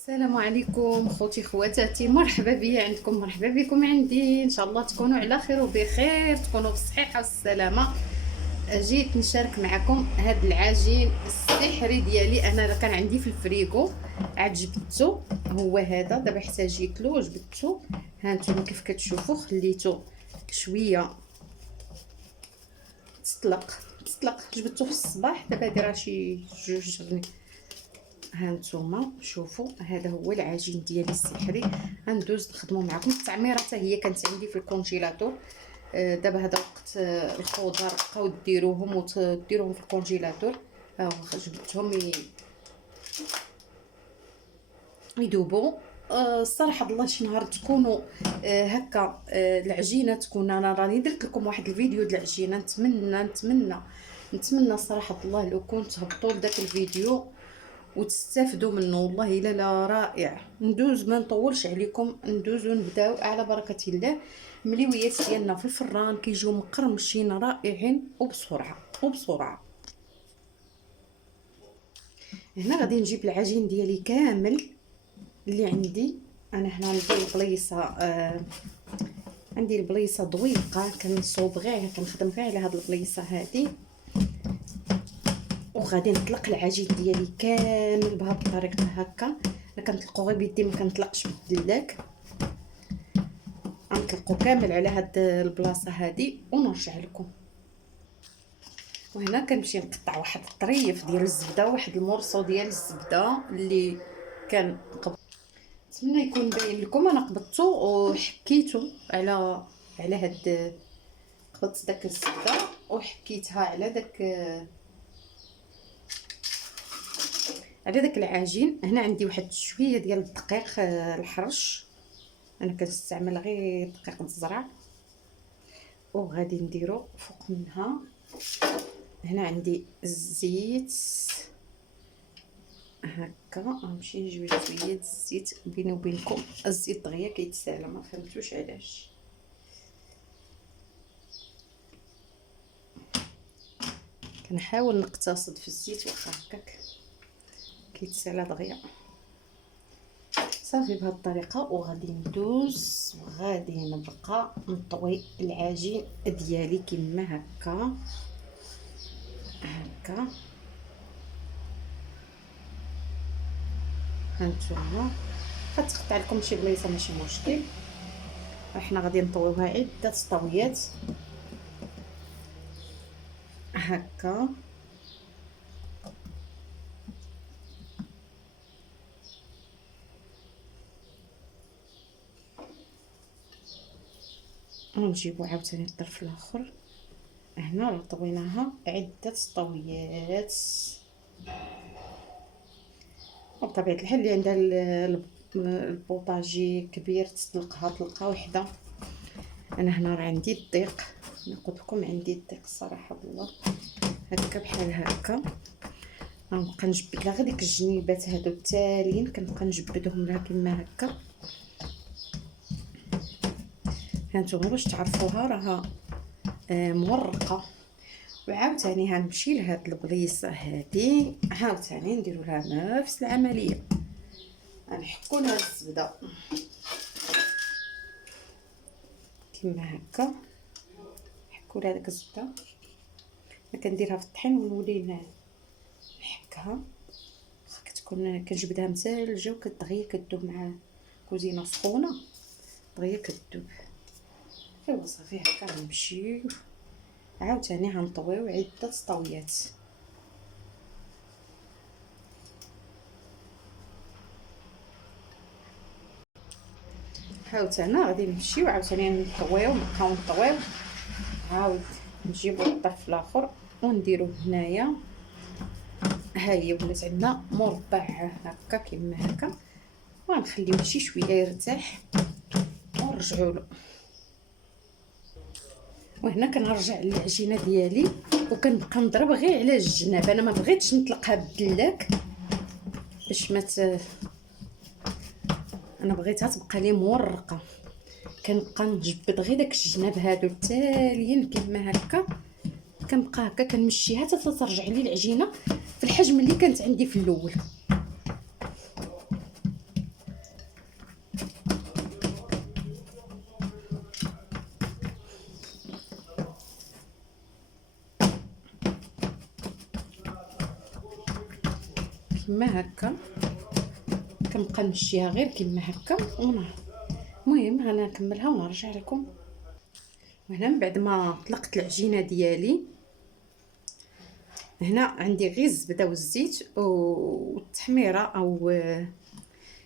السلام عليكم خوتي خواتاتي، مرحبا بيا عندكم، مرحبا بكم عندي. ان شاء الله تكونوا على خير وبخير، تكونوا بالصحه والسلامه. جيت نشارك معكم هذا العجين السحري ديالي. انا كان عندي في الفريغو، عاد جبدته. هو هذا دابا احتاجيت له، جبدته. ها نتوما كيف كتشوفوا، خليته شويه تطلق جبدته في الصباح. دابا دايره شي 2 ها نتوما شوفوا، هذا هو العجين ديالي السحري. غندوز نخدمو معكم. التعميره حتى هي كانت عندي في الكونجيلاتور. دابا هذا وقت الخضر بقاو ديروهم وتديروهم في الكونجيلاتور. ها هو جبدتهم يذوبوا. الصراحه الله شي نهار تكونوا هكا العجينه تكون. انا راني درت لكم واحد الفيديو ديال العجينه، نتمنى صراحه الله لو كنت هبطوا لذاك الفيديو وتستافدوا منه. والله لا رائع. ندوز ما نطولش عليكم، ندوزو نبداو على بركه الله. مليويات ديالنا في الفران كيجيو مقرمشين رائعين وبسرعه. هنا غادي نجيب العجين ديالي كامل اللي عندي. انا هنا عندي البليصه ضويقه، كنصوب غير كنخدم غير على هاد البليصه هادي، وغادي نطلق العجين ديالي كامل بهذه الطريقه هكا. انا كنطلقو غير بيدي، ما كنطلقش بالدلاك. غنطلقو كامل على هاد البلاصه هادي ونرجع لكم. وهنا كنمشي نقطع واحد الطريف ديال الزبده، واحد المورصو ديال الزبده اللي كان نتمنى يكون باين لكم. انا قبضته وحكيته على هاد، قبضت داك الزبده وحكيتها على داك العجين. هنا عندي واحد شويه ديال الدقيق الحرش، انا كنستعمل غير دقيق الزرع، وغادي نديرو فوق منها. هنا عندي الزيت هكا، غنمشي نجيب شويه الزيت. بيني وبينكم الزيت دغيا كيتسالى، ما فهمتوش علاش. كنحاول نقتصد في الزيت، واخا هكاك كيتسالى دغيا. صافي بهذه الطريقه. وغادي ندوز وغادي نبقى نطوي العجين ديالي كما هكا. هانتوما غتقطع لكم شي بلايصه ماشي مشكل. احنا غادي نطويوها عده طويات هكا. ونجيبو عاوتاني الطرف الاخر. هنا راه طويناها عده طويات. وبطبيعه الحال اللي عندها البوطاجي كبير تطلقها طلقه وحده. انا هنا راه عندي الضيق، نقول لكم عندي الضيق الصراحه بالله. هكا بحال هكا غنبقى نجبد لها غير ديك الجنيبات هادو التاليين، كنبقى نجبدهم لها كما هكا. هانتوما باش تعرفوها راها مورقه. وعاوتاني غنمشي لهاد البليصه هادي، عاوتاني نديرو لها نفس العمليه. غنحكو لها الزبده كما هكا. نحكو لها داك الزبده، انا كنديرها في الطحين ونولي نحكها. كتكون كنجبدها مثلجه وكدغيا كدوب مع كوزينه سخونه، دغيا كدوب. ايوا صافي هكا غنمشيو عاوتاني غنطويو عده طويات. عاوتاني غادي نمشيو عاوتاني نطويو، عاود نجيبو الطرف الاخر ونديروه هنايا. ها هي ولات عندنا مربع هكا كما هكا. وغنخليوه شي شويه يرتاح ونرجعوا له. وهنا كنرجع للعجينه ديالي وكنبقى نضرب غير على الجناب. انا ما بغيتش نطلقها بالدلاك باش انا بغيتها تبقى لي مورقه. كنبقى نجبد غير داك الجناب هادو التاليين كما هكا. كنبقى هكا كنمشيها حتى ترجع لي العجينه في الحجم اللي كانت عندي في الاول. كما هكا كنبقى نمشيها غير كما هكا المهم انا نكملها ونرجع لكم. وهنا من بعد ما طلقت العجينه ديالي، هنا عندي غير الزبده والزيت والتحميره او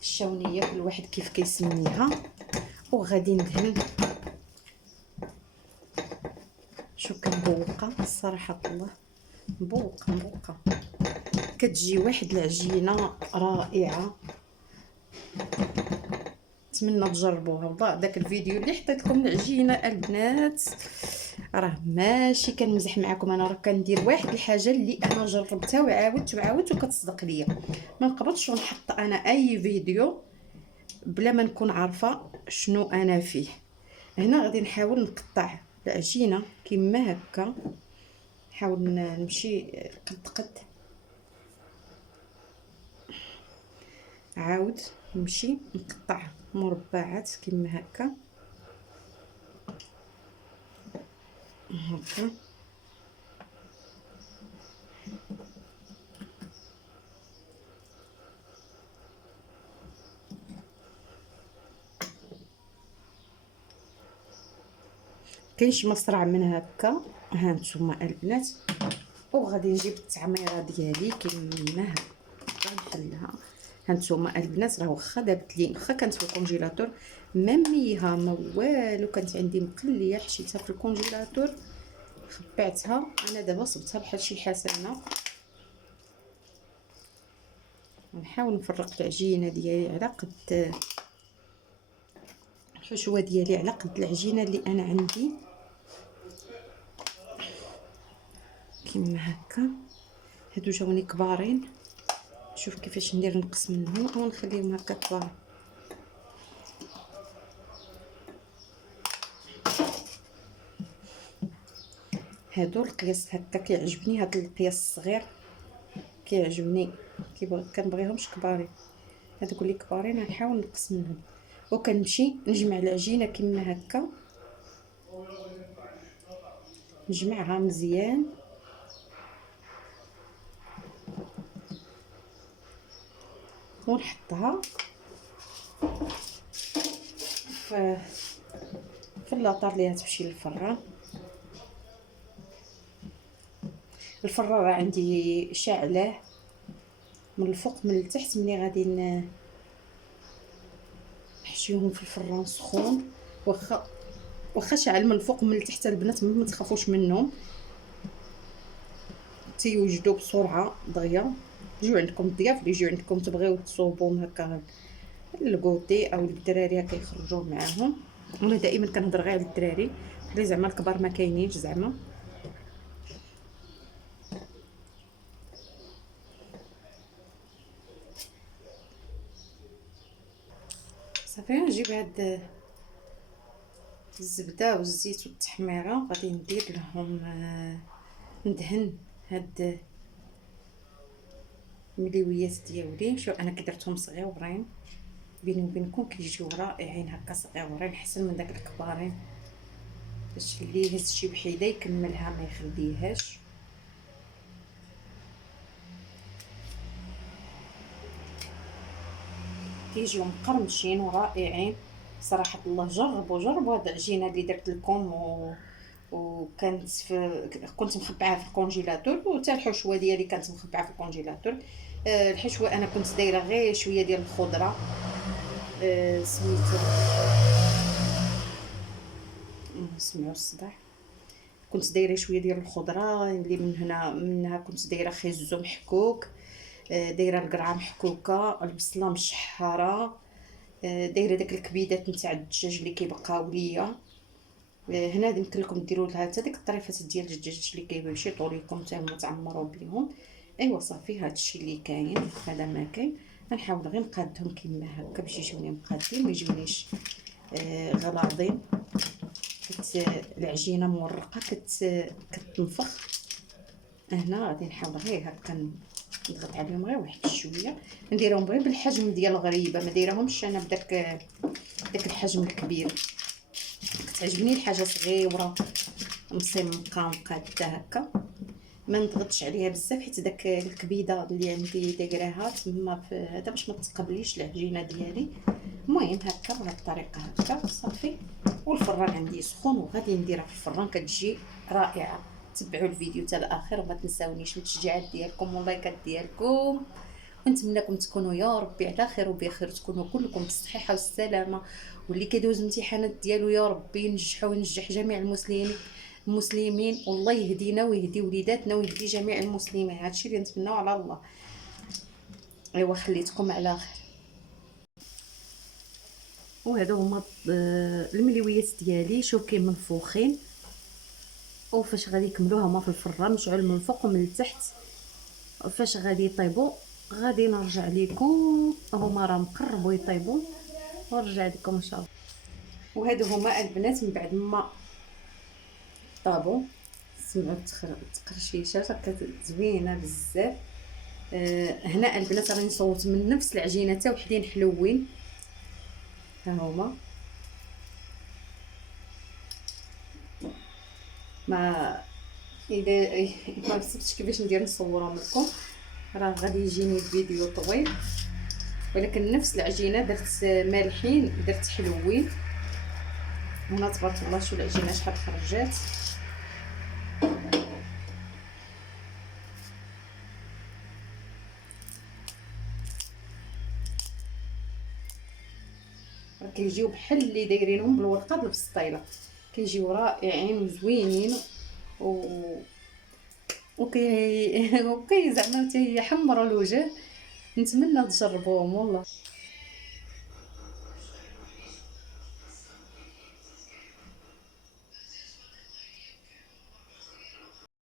الشاونيه، كل واحد كيف كيسميها. وغادي ندهن. شوف كنبوقه الصراحه الله، مبوقه كتجي واحد العجينه رائعه. نتمنى تجربوها. والله داك الفيديو اللي حطيت لكم العجينه البنات راه ماشي كنمزح معكم، انا راه كندير واحد الحاجه اللي انا جربتها وعاودت وكتصدق ليا. ما نقبضش ونحط انا اي فيديو بلا ما نكون عارفه شنو انا فيه. هنا غادي نحاول نقطع العجينه كما هكا، نحاول نمشي قد عاود نمشي نقطع مربعات كما هكا كاين شي مصرع من هكا. ها نتوما البنات. وغادي نجيب التعميره ديالي كما هكا نحلها. ها نتوما البنات راه واخا دابت لي، واخا كانت في الكونجيلاتور ما ميها ما والو، كانت عندي مقليه حشيتها في الكونجيلاتور خبعتها. انا دابا صبتها بحال شي حسنه. نحاول نفرق العجينه ديالي على قد الحشوه ديالي، على قد العجينه اللي انا عندي كما هكا. هادو جاوني كبارين، شوف كيفاش ندير نقص منهم او نخليهم هكا كبار. هادو القياس هكا كيعجبني، هاد القياس الصغير كيعجبني، كنبغيهمش كبارين. هادوك اللي كبارين غنحاول نقص منهم. وكنمشي نجمع العجينه كما هكا، نجمعها مزيان ونحطها في اللاطار اللي غتمشي للفران. الفران راه عندي شاعله من الفوق من التحت. ملي غادي نحشيهم في الفران سخون، واخا شعل من الفوق من التحت البنات ما تخافوش منهم، تيوجدوا بسرعه دغيا. يجيو عندكم الضياف اللي يجيو عندكم تبغيو تصوبوهم هكا الكوتي او الدراري كيخرجوا معاهم. انا دائما كنهضر غير على الدراري اللي زعما الكبار ما كاينينش زعما. صافي نجيب هاد الزبده والزيت والتحميره، غادي ندير لهم ندهن هاد المليويات ديالي. شوف انا كي درتهم صغيورين بيني وبينكم كيجيو رائعين هكا صغيورين، احسن من داك الكبارين، باش اللي يهز شي وحيده يكملها ما يخليهاش. كيجيو مقرمشين ورائعين صراحه الله. جربوا هاد العجينه اللي درت لكم وكانت كنت مخبعاها في الكونجيلاتور، وحتى الحشوه ديالي كانت مخبعه في الكونجيلاتور. الحشوه انا كنت دايره غير شويه ديال الخضره سميتو سمعوا الصداع. كنت دايره شويه ديال الخضره اللي منها كنت دايره خيزو محكوك، دايره القرعه محكوكه، البصله مشحره، دايره داك الكبيدات نتاع الدجاج اللي كيبقاو ليا. هنا يمكن لكم ديروا لها حتى ديك الطريفات ديال الدجاج اللي كيبشيطوا لكم حتى هما تعمروا بهم. ايوا صافي هادشي اللي كاين. هذا ما كاين غنحاول غير نقادهم كما هكا باش يجوني مقادين ما يجونيش غلاظين. العجينه مورقه كتنفخ. هنا غادي نحاول غير هكا نضغط عليهم غير واحد شويه، نديرهم غير بالحجم ديال الغريبه، ما دايرهمش انا بداك الحجم الكبير. كتعجبني الحاجه صغيره مصمقه مقاده هكا. ما نضغطش عليها بزاف حيت داك الكبيده اللي عندي دايراها تما في هذا باش ما تقبليش العجينه ديالي. المهم هكا بهذه الطريقه هكا صافي. والفران عندي سخون وغادي نديرها في الفران كتجي رائعه. تبعوا الفيديو حتى الاخر وما تنساونيش من التشجيعات ديالكم واللايكات ديالكم، ونتمنىكم تكونوا يا ربي على خير وبخير، تكونوا كلكم بالصحه والسلامه، واللي كيدوز الامتحانات ديالو يا ربي ينجحوا وينجح جميع المسلمين والله يهدينا ويهدي وليداتنا ويهدي جميع المسلمين. هادشي اللي نتمناو على الله. ايوا خليتكم على خير. وهذا هما المليويات ديالي، شوف كاين منفوخين. وفاش غادي يكملوها هما في الفران مشعول من الفوق ومن التحت. فاش غادي يطيبوا غادي نرجع لكم، هما راه مقربوا يطيبوا ونرجع لكم ان شاء الله. وهادو هما البنات من بعد ما طابوا. سمعوا التقرشيشه زوينه بزاف. هنا البنات راني صوت من نفس العجينه حتى وحدين حلوين. ها هما ما اذا ما عرفتش كيفاش ندير نصورهم لكم، راه غادي يجيني الفيديو طويل، ولكن نفس العجينه درت مالحين درت حلوين. هنا تبارك الله شو العجينه شحال خرجات. راه كيجيو بحال اللي دايرينهم بالورقه بالبسطيله، كيجيو رائعين وزوينين وكي زعما تيحمروا الوجه. نتمنى تجربوهم والله.